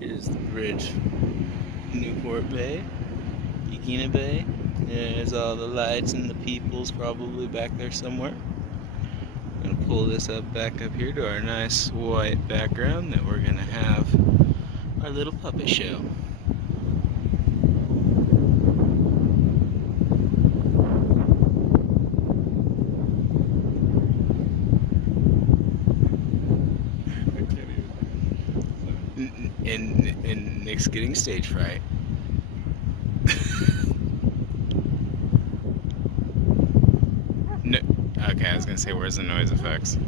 Here's the bridge. Newport Bay, Yaquina Bay. There's all the lights and the people's probably back there somewhere. I'm gonna pull this up back up here to our nice white background that we're gonna have our little puppet show. And Nick's getting stage fright. No, okay, I was gonna say, where's the noise effects?